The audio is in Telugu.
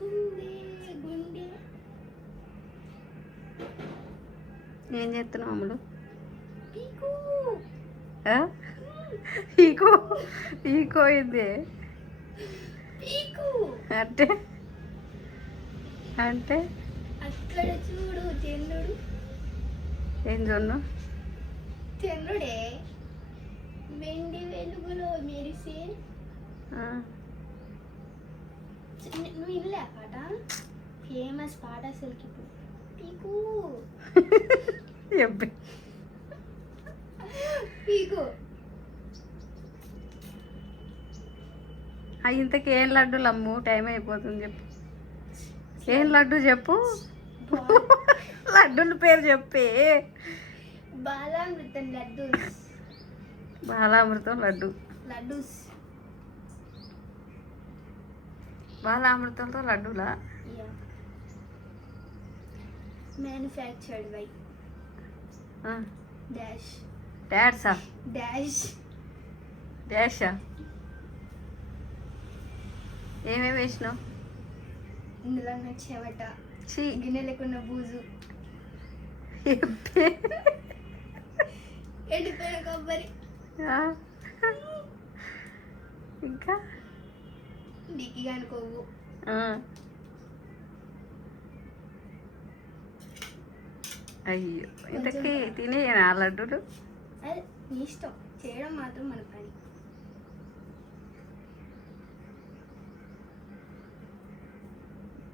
గుండె. ఏం చేస్తున్నావు అమ్ములు? ఈకో ఈకో ఇది అంటే? అంటే? అక్కడ చూడు చంద్రుడు ఏం జొన్న చంద్రుడే వెండి వెలుగులో ఆ పాట ఫేమస్ పాట అసలుకి ఇప్పుడు పీకు. పీకు ఇంతకీ ఏం లడ్డూలు అమ్ము టైం అయిపోతుంది చెప్పు. ఏం లడ్డు చెప్పు? లడ్డూల పేరు చెప్పి. బాలామృతం లడ్డు బాలామృతం లడ్డు. లడ్డూస్. బాలామృతంతో లడ్డూలా? మ్యానుఫ్యాక్చర్డ్ బై ఆ. డాష్ డాడ్సా డాష్ డాషా ఏమేమి వేసినావు? ఇందులో చెమట చీ గిన్నెలకున్న బూజు. ఎండిపోయిన కొబ్బరి. ఆ. ఇంకా? ఆ. అయ్యో ఇంతకీ తినే ఆ లడ్డూలు? అది నీ ఇష్టం. చేయడం మాత్రం మన పని.